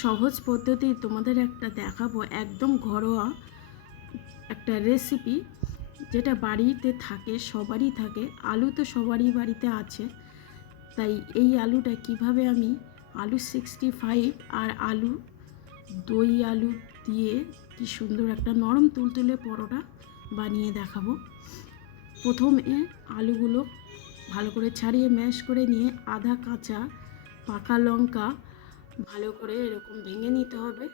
সহজ পদ্ধতি তোমাদের একটা দেখাবো, একদম ঘরোয়া একটা রেসিপি, যেটা বাড়িতে থাকে, সবারই থাকে। আলু তো সবারই বাড়িতে আছে, তাই এই আলুটা কিভাবে আমি আলু 65 আর দই আলু দিয়ে কি সুন্দর একটা নরম তুলতুলে পরোটা বানিয়ে দেখাবো। প্রথমে আলুগুলো ভালো করে ছাড়িয়ে ম্যাশ করে নিয়ে আধা কাঁচা পাকা লঙ্কা ভালো করে এরকম ভেঙে নিতে হবে।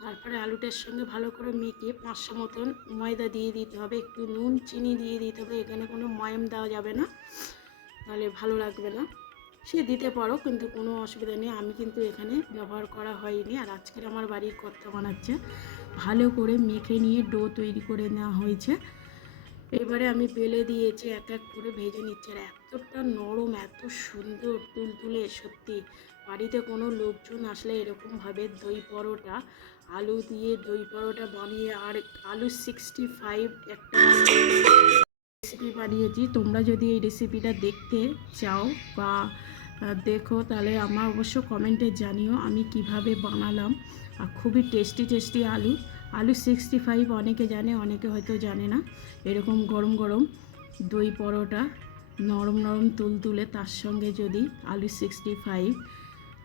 তারপরে আলুটার সঙ্গে ভালো করে মেখে 500 মতন ময়দা দিয়ে দিতে হবে, একটু নুন চিনি দিয়ে দিতে হবে। এখানে কোনো ময়াম দেওয়া যাবে না, তাহলে ভালো লাগবে না। সে দিতে পারো, কিন্তু কোনো অসুবিধা নেই। আমি কিন্তু এখানে ব্যবহার করা হয়নি। আর আজকের আমার বাড়ির কর্তা বানাচ্ছে। ভালো করে মেখে নিয়ে ডো তৈরি করে নেওয়া হয়েছে। এবারে আমি বেলে দিয়েছি, এক এক করে ভেজে নিচ্ছে। আর এতটা নরম, এত সুন্দর তুলতুলে, সত্যি বাড়িতে কোনো লোকজন আসলে এরকমভাবে দই পরোটা, আলু দিয়ে দই পরোটা বানিয়ে, আর আলু 65 একটা রেসিপি বানিয়েছি। তোমরা যদি এই রেসিপিটা দেখতে চাও বা দেখো, তাহলে আমার অবশ্য কমেন্টে জানিও আমি কিভাবে বানালাম। আর খুবই টেস্টি আলু 65 অনেকে জানে, অনেকে হয়তো জানে না। এরকম গরম গরম দই পরোটা, নরম নরম তুলতুলে, তার সঙ্গে যদি আলু 65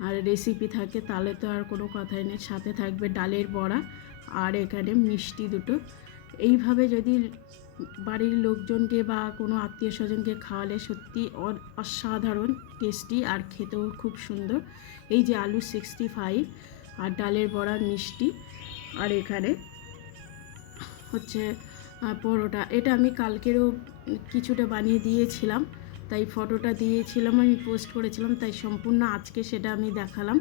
আর রেসিপি থাকে, তাহলে তো আর কোনো কথাই নেই। সাথে থাকবে ডালের বড়া আর এখানে মিষ্টি দুটো। এইভাবে যদি বাড়ির লোকজনকে বা কোনো আত্মীয় স্বজনকে খাওয়ালে সত্যি অসাধারণ টেস্টি, আর খেতেও খুব সুন্দর। এই যে আলু 65 আর ডালের বড়া, মিষ্টি, আর এখানে হচ্ছে পরোটা। এটা আমি কালকেরও কিছুটা বানিয়ে দিয়েছিলাম, তাই ফটোটা দিয়েছিলাম, আমি পোস্ট করেছিলাম, তাই সম্পূর্ণ আজকে সেটা আমি দেখালাম।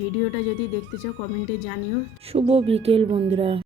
ভিডিওটা যদি দেখতে চাও কমেন্টে জানিও। শুভ বিকেল বন্ধুরা।